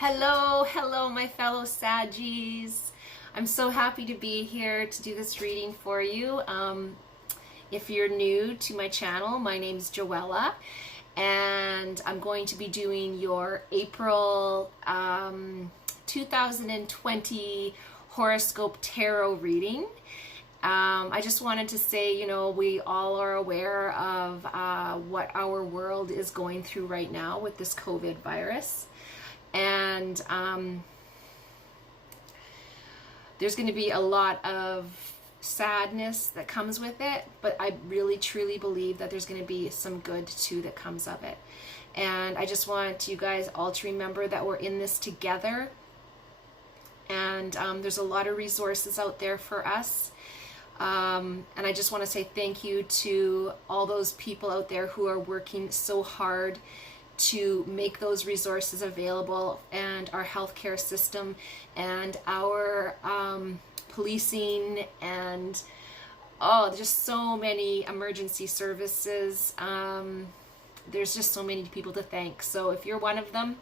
Hello, my fellow Saggies. I'm so happy to be here to do this reading for you. If you're new to my channel, my name's Joella, and I'm going to be doing your April 2020 horoscope tarot reading. I just wanted to say, we all are aware of what our world is going through right now with this COVID virus. And there's going to be a lot of sadness that comes with it, but I really truly believe that there's going to be some good too that comes of it. And I just want you guys all to remember that we're in this together, and there's a lot of resources out there for us. And I just want to say thank you to all those people out there who are working so hard to make those resources available, and our healthcare system and our policing and just so many emergency services. There's just so many people to thank. So if you're one of them,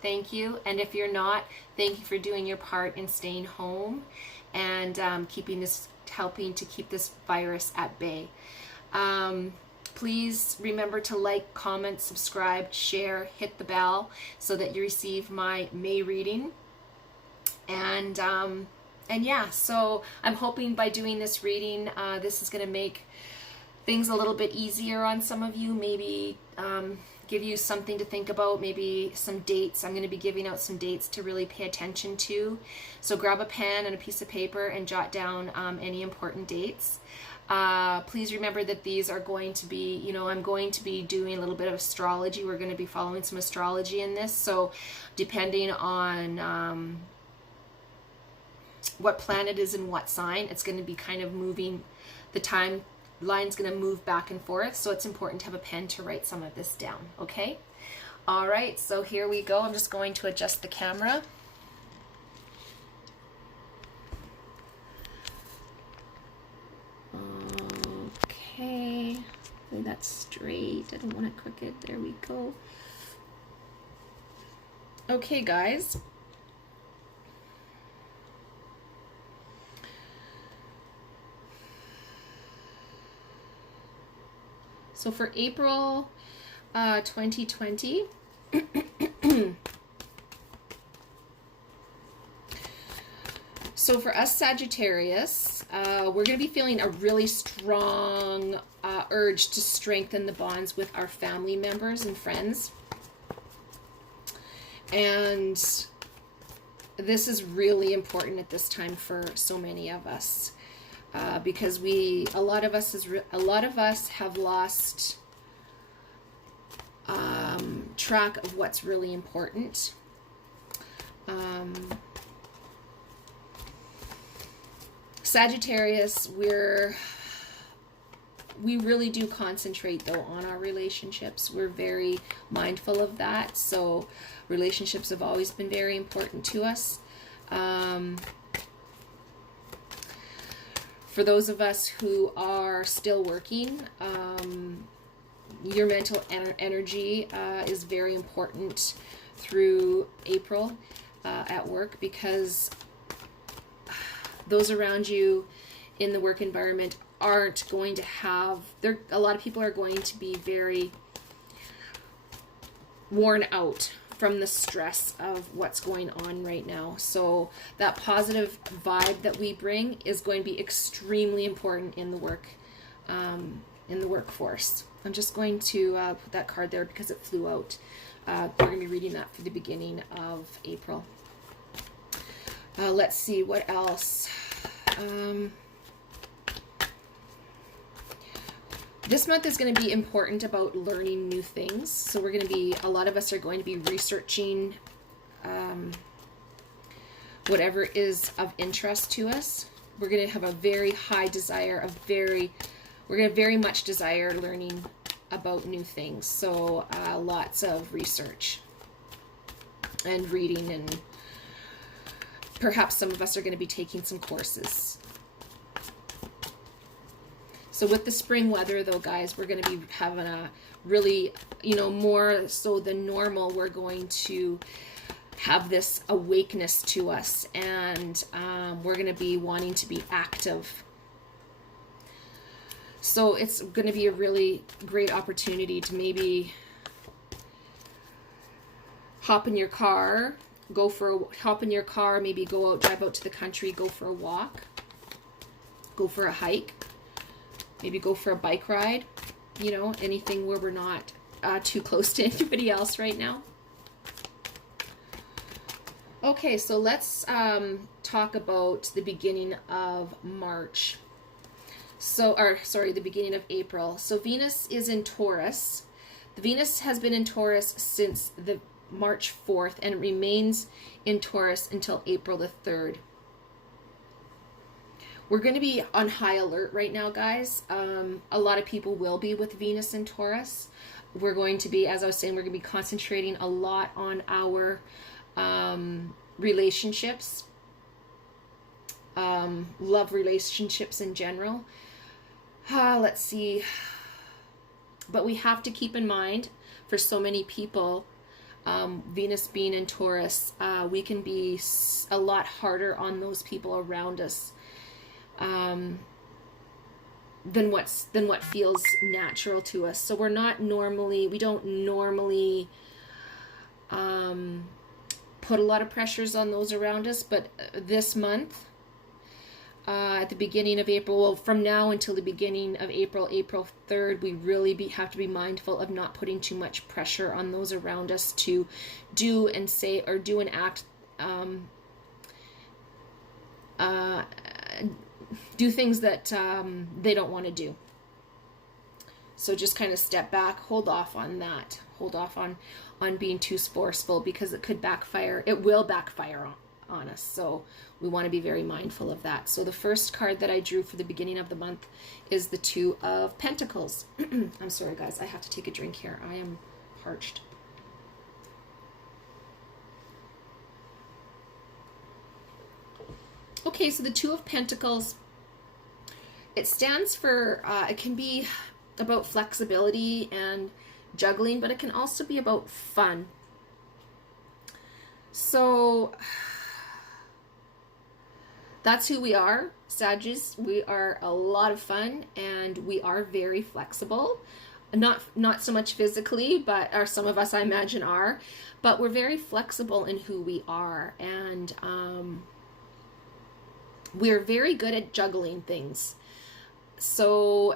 thank you. And if you're not, thank you for doing your part in staying home and helping to keep this virus at bay. Please remember to like, comment, subscribe, share, hit the bell so that you receive my May reading. And yeah, so I'm hoping by doing this reading, this is going to make things a little bit easier on some of you. Maybe give you something to think about, maybe some dates. I'm going to be giving out some dates to really pay attention to. So grab a pen and a piece of paper and jot down any important dates. Please remember that these are going to be, I'm going to be doing a little bit of astrology. We're going to be following some astrology in this. So depending on what planet is in what sign, it's going to be kind of moving, the timeline's going to move back and forth. So it's important to have a pen to write some of this down. Okay. All right. So here we go. I'm just going to adjust the camera. Okay, lay that straight. I don't want to crooked. There we go. Okay, guys. So for April 2020, so for us Sagittarius, we're going to be feeling a really strong urge to strengthen the bonds with our family members and friends. And this is really important at this time for so many of us, because a lot of us have lost track of what's really important. Sagittarius, we really do concentrate though on our relationships. We're very mindful of that. So relationships have always been very important to us. For those of us who are still working, your mental energy is very important through April at work, because those around you in the work environment aren't going to have, a lot of people are going to be very worn out from the stress of what's going on right now. So that positive vibe that we bring is going to be extremely important in the workforce. I'm just going to put that card there because it flew out. We're going to be reading that for the beginning of April. Let's see what else. This month is going to be important about learning new things. So a lot of us are going to be researching whatever is of interest to us. We're going to have a very high desire, we're going to very much desire learning about new things. So lots of research and reading, and perhaps some of us are going to be taking some courses. So with the spring weather though, guys, we're going to be having a really, you know, more so than normal, we're going to have this awakeness to us, and we're going to be wanting to be active. So it's going to be a really great opportunity to maybe hop in your car, maybe go out, drive out to the country, go for a walk, go for a hike, maybe go for a bike ride, you know, anything where we're not too close to anybody else right now. Okay, so let's talk about the beginning of March. The beginning of April. So Venus is in Taurus. The Venus has been in Taurus since the March 4th and remains in Taurus until April the 3rd. We're going to be on high alert right now, guys. A lot of people will be with Venus in Taurus. We're going to be, as I was saying, we're going to be concentrating a lot on our relationships, love relationships in general. Let's see. But we have to keep in mind, for so many people, Venus being in Taurus, we can be a lot harder on those people around us than what feels natural to us. So we don't normally put a lot of pressures on those around us, but this month, at the beginning of April, well, from now until the beginning of April 3rd, we really have to be mindful of not putting too much pressure on those around us to do and say or do and act, do things that they don't want to do. So just kind of step back, hold off on that, hold off on being too forceful, because it could backfire. It will backfire on us. So we want to be very mindful of that. So the first card that I drew for the beginning of the month is the Two of Pentacles. I'm sorry, guys. I have to take a drink here. I am parched. Okay, so the Two of Pentacles, it stands for, it can be about flexibility and juggling, but it can also be about fun. So that's who we are, Sagittarius. We are a lot of fun, and we are very flexible. Not so much physically, or some of us I imagine are, but we're very flexible in who we are, and we're very good at juggling things. So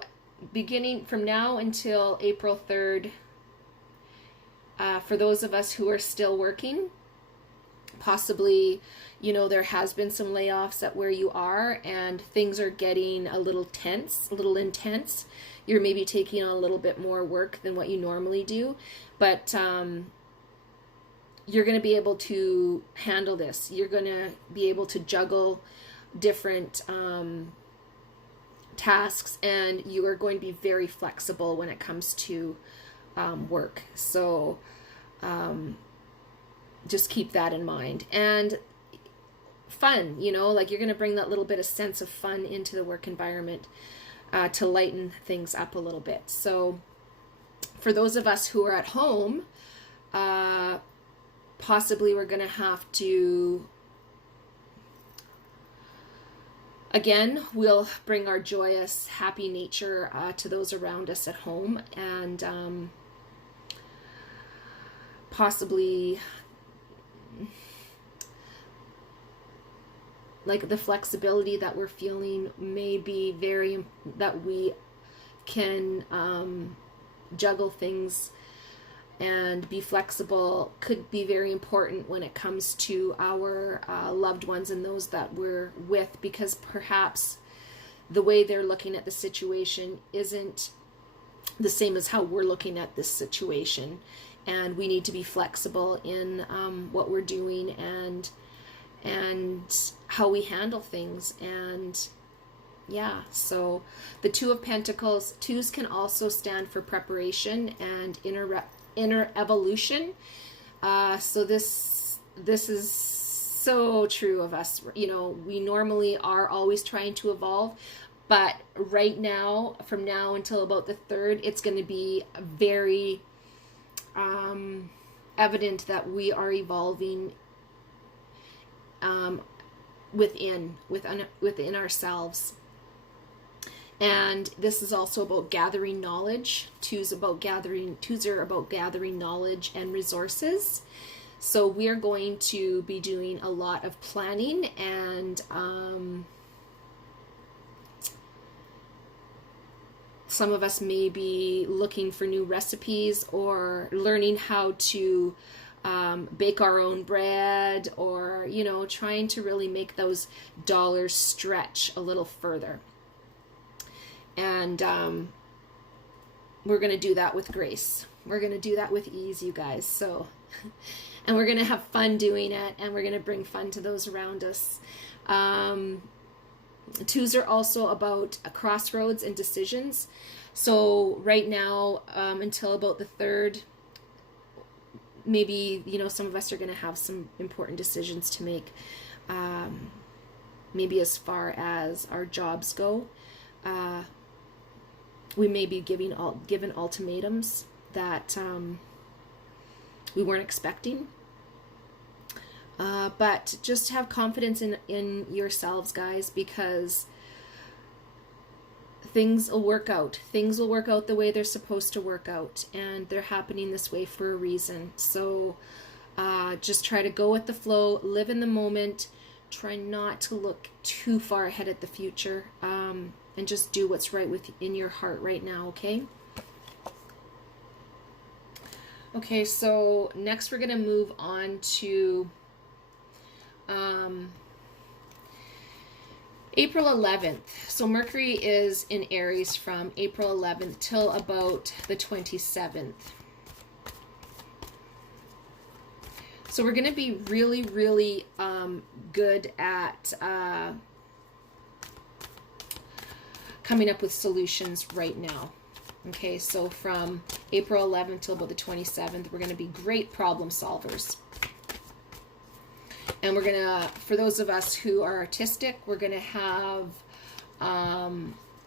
beginning from now until April 3rd, for those of us who are still working, possibly, you know, there has been some layoffs at where you are and things are getting a little tense, a little intense. You're maybe taking on a little bit more work than what you normally do, but you're going to be able to handle this. You're going to be able to juggle different tasks, and you are going to be very flexible when it comes to work. So just keep that in mind. And fun, you know, like you're going to bring that little bit of sense of fun into the work environment to lighten things up a little bit. So for those of us who are at home, possibly we're going to have to, again, we'll bring our joyous, happy nature to those around us at home, and possibly like the flexibility that we're feeling may be that we can juggle things and be flexible, could be very important when it comes to our loved ones and those that we're with, because perhaps the way they're looking at the situation isn't the same as how we're looking at this situation, and we need to be flexible in what we're doing and how we handle things. And yeah, so the Two of Pentacles, twos can also stand for preparation and inner evolution. So this is so true of us. You know, we normally are always trying to evolve. But right now, from now until about the 3rd, it's going to be very evident that we are evolving within ourselves. And this is also about gathering knowledge. Twos are about gathering knowledge and resources. So we are going to be doing a lot of planning, and some of us may be looking for new recipes or learning how to bake our own bread, or, you know, trying to really make those dollars stretch a little further. And we're going to do that with grace. We're going to do that with ease, you guys. So, and we're going to have fun doing it, and we're going to bring fun to those around us. Twos are also about crossroads and decisions. So right now, until about the 3rd, maybe, you know, some of us are going to have some important decisions to make. Maybe as far as our jobs go. We may be given ultimatums that we weren't expecting. But just have confidence in yourselves, guys, because things will work out. Things will work out the way they're supposed to work out, and they're happening this way for a reason. So just try to go with the flow, live in the moment, try not to look too far ahead at the future, and just do what's right within your heart right now, okay? Okay, so next we're going to move on to April 11th. So Mercury is in Aries from April 11th till about the 27th. So we're going to be really, really good at coming up with solutions right now. Okay, so from April 11th till about the 27th, we're going to be great problem solvers. And we're going to, for those of us who are artistic, we're going to have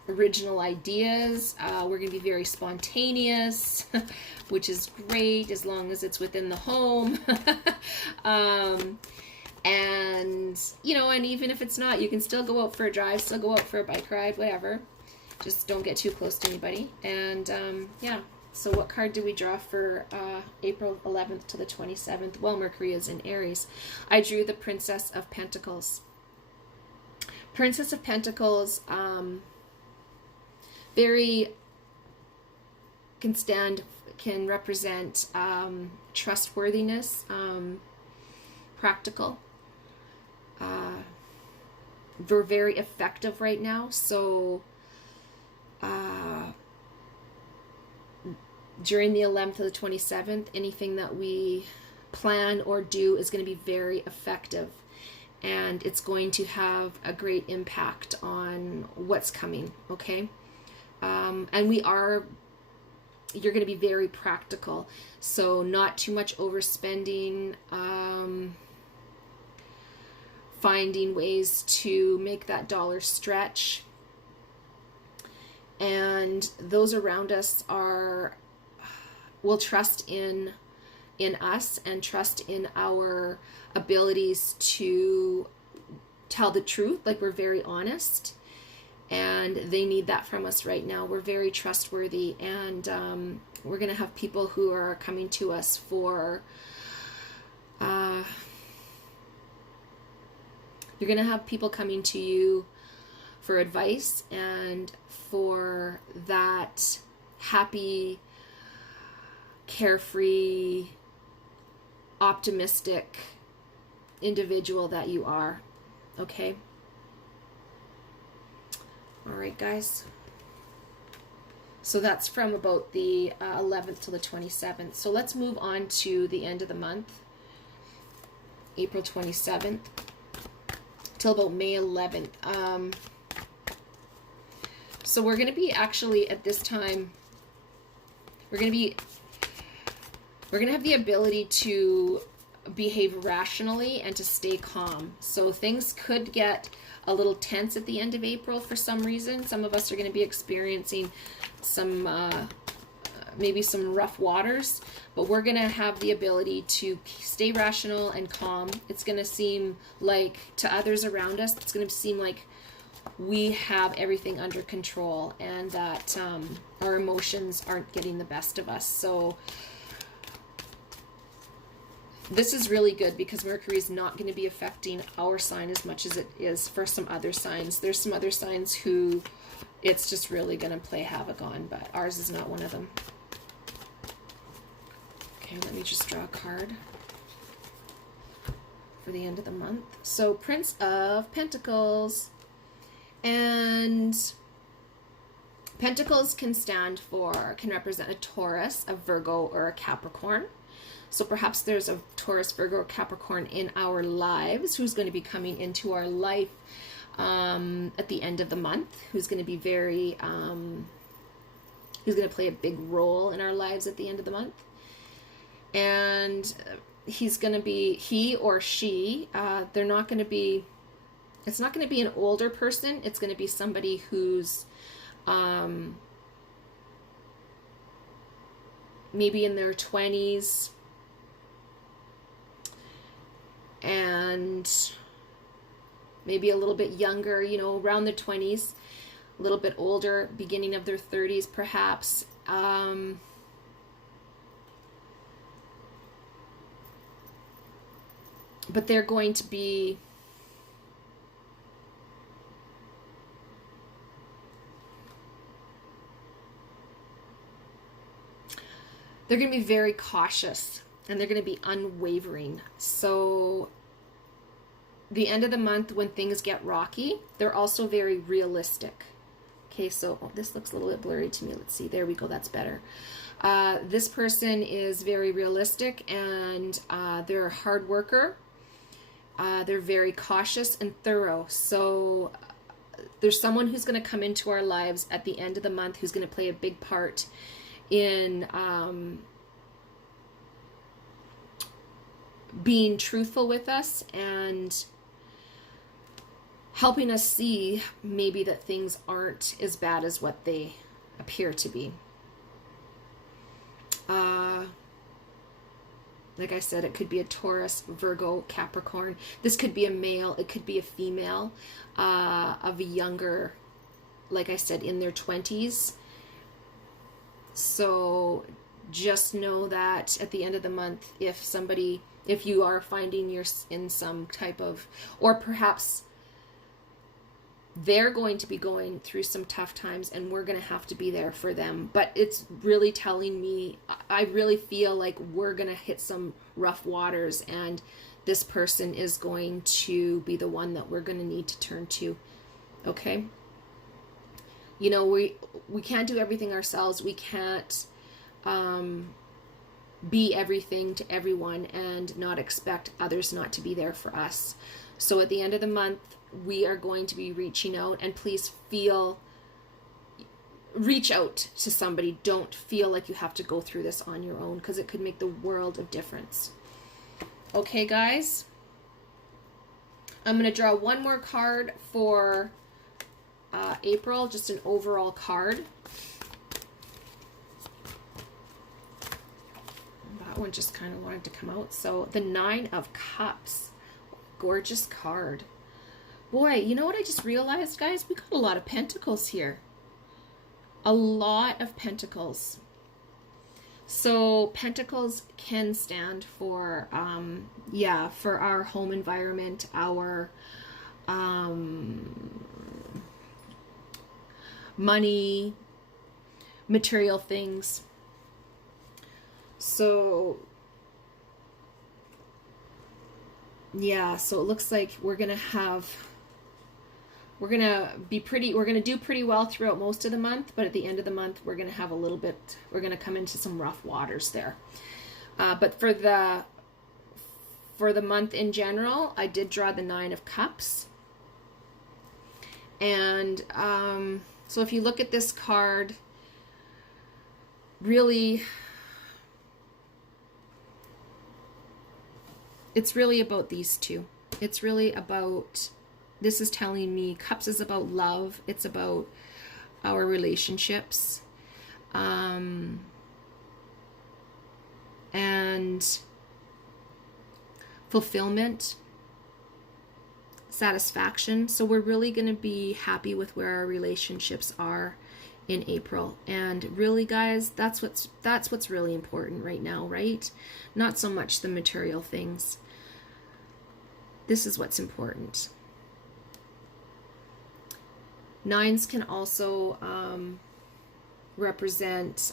original ideas. We're going to be very spontaneous, which is great as long as it's within the home. And, you know, and even if it's not, you can still go out for a drive, still go out for a bike ride, whatever. Just don't get too close to anybody. And, yeah. So what card do we draw for April 11th to the 27th? Well, Mercury is in Aries. I drew the Princess of Pentacles. Princess of Pentacles, can represent trustworthiness, practical. We're very effective right now, so during the 11th to the 27th, anything that we plan or do is going to be very effective, and it's going to have a great impact on what's coming, okay? And you're going to be very practical, so not too much overspending, finding ways to make that dollar stretch. And those around us will trust in us and trust in our abilities to tell the truth. Like, we're very honest, and they need that from us right now. We're very trustworthy, and we're going to have people who are coming to us for you're going to have people coming to you for advice and for that happy, carefree, optimistic individual that you are. Okay? All right, guys. So that's from about the 11th to the 27th. So let's move on to the end of the month, April 27th till about May 11th. So we're going to be actually at this time, we're going to have the ability to behave rationally and to stay calm. So things could get a little tense at the end of April for some reason. Some of us are going to be experiencing some maybe some rough waters, but we're going to have the ability to stay rational and calm. It's going to seem like, to others around us, it's going to seem like we have everything under control, and that our emotions aren't getting the best of us. So this is really good because Mercury is not going to be affecting our sign as much as it is for some other signs. There's some other signs who it's just really going to play havoc on, but ours is not one of them. Okay, let me just draw a card for the end of the month. So Prince of Pentacles. And Pentacles can represent a Taurus, a Virgo, or a Capricorn. So perhaps there's a Taurus, Virgo, or Capricorn in our lives who's going to be coming into our life at the end of the month, who's going to be very, who's going to play a big role in our lives at the end of the month. And he's going to be, he or she, they're not going to be, it's not going to be an older person. It's going to be somebody who's maybe in their 20s and maybe a little bit younger, you know, around their 20s, a little bit older, beginning of their 30s perhaps. But they're going to be very cautious, and they're going to be unwavering. So the end of the month, when things get rocky, they're also very realistic. Okay, so this looks a little bit blurry to me. Let's see. There we go. That's better. This person is very realistic, and they're a hard worker. They're very cautious and thorough. So there's someone who's going to come into our lives at the end of the month who's going to play a big part in being truthful with us and helping us see maybe that things aren't as bad as what they appear to be. Like I said, it could be a Taurus, Virgo, Capricorn. This could be a male. It could be a female of a younger, like I said, in their 20s. So just know that at the end of the month, if you are finding you're in some type of, or perhaps they're going to be going through some tough times and we're going to have to be there for them. But it's really telling me, I really feel like we're going to hit some rough waters, and this person is going to be the one that we're going to need to turn to. Okay? You know, we can't do everything ourselves. We can't be everything to everyone and not expect others not to be there for us. So at the end of the month, we are going to be reaching out, and please reach out to somebody. Don't feel like you have to go through this on your own, because it could make the world of difference. Okay, guys, I'm going to draw one more card for April, just an overall card. That one just kind of wanted to come out. So the 9 of Cups, gorgeous card. Boy, you know what I just realized, guys? We got a lot of pentacles here. A lot of pentacles. So pentacles can stand for, for our home environment, our money, material things. So yeah, so it looks like we're going to do pretty well throughout most of the month, but at the end of the month, we're going to have we're going to come into some rough waters there. But for the month in general, I did draw the 9 of Cups. And so if you look at this card, really, it's really about these two. It's really about, this is telling me Cups is about love. It's about our relationships. And fulfillment, satisfaction. So we're really going to be happy with where our relationships are in April. And really, guys, that's what's really important right now, right? Not so much the material things. This is what's important. Nines can also represent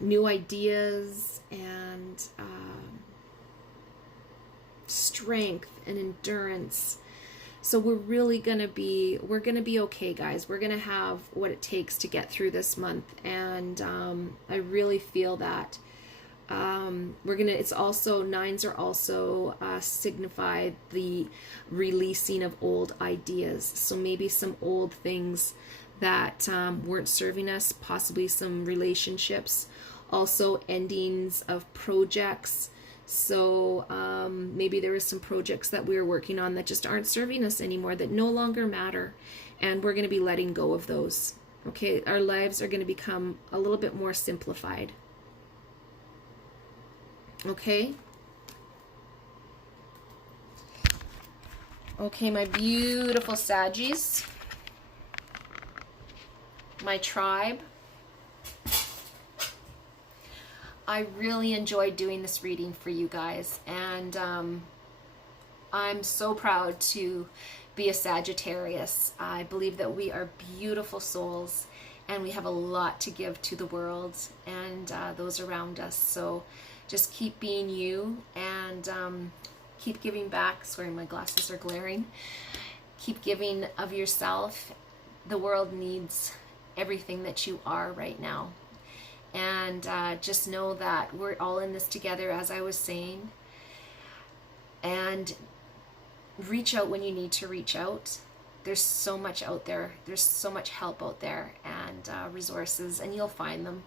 new ideas and strength and endurance. So we're really gonna be okay, guys. We're gonna have what it takes to get through this month, and I really feel that it's also, nines are also signify the releasing of old ideas. So maybe some old things that weren't serving us, possibly some relationships, also endings of projects. So maybe there were some projects that we were working on that just aren't serving us anymore, that no longer matter, and we're going to be letting go of those. Okay, our lives are going to become a little bit more simplified. Okay. Okay, my beautiful Saggies, my tribe. I really enjoyed doing this reading for you guys, and I'm so proud to be a Sagittarius. I believe that we are beautiful souls, and we have a lot to give to the world and those around us. So just keep being you, and keep giving back. Sorry, my glasses are glaring. Keep giving of yourself. The world needs everything that you are right now. And just know that we're all in this together, as I was saying. And reach out when you need to reach out. There's so much out there. There's so much help out there, and resources, and you'll find them.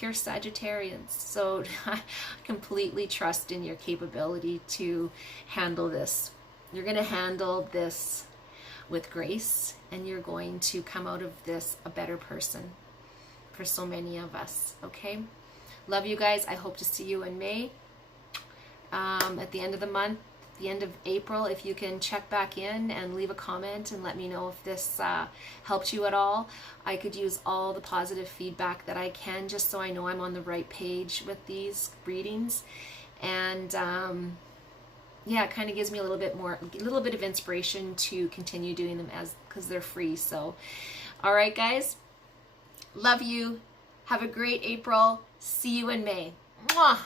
You're Sagittarians, so I completely trust in your capability to handle this. You're going to handle this with grace, and you're going to come out of this a better person for so many of us. Okay, love you guys. I hope to see you in May, at the end of the month, the end of April. If you can check back in and leave a comment and let me know if this helped you at all. I could use all the positive feedback that I can, just so I know I'm on the right page with these readings. And yeah, it kind of gives me a little bit of inspiration to continue doing them, because they're free. So all right, guys, love you. Have a great April. See you in May. Mwah!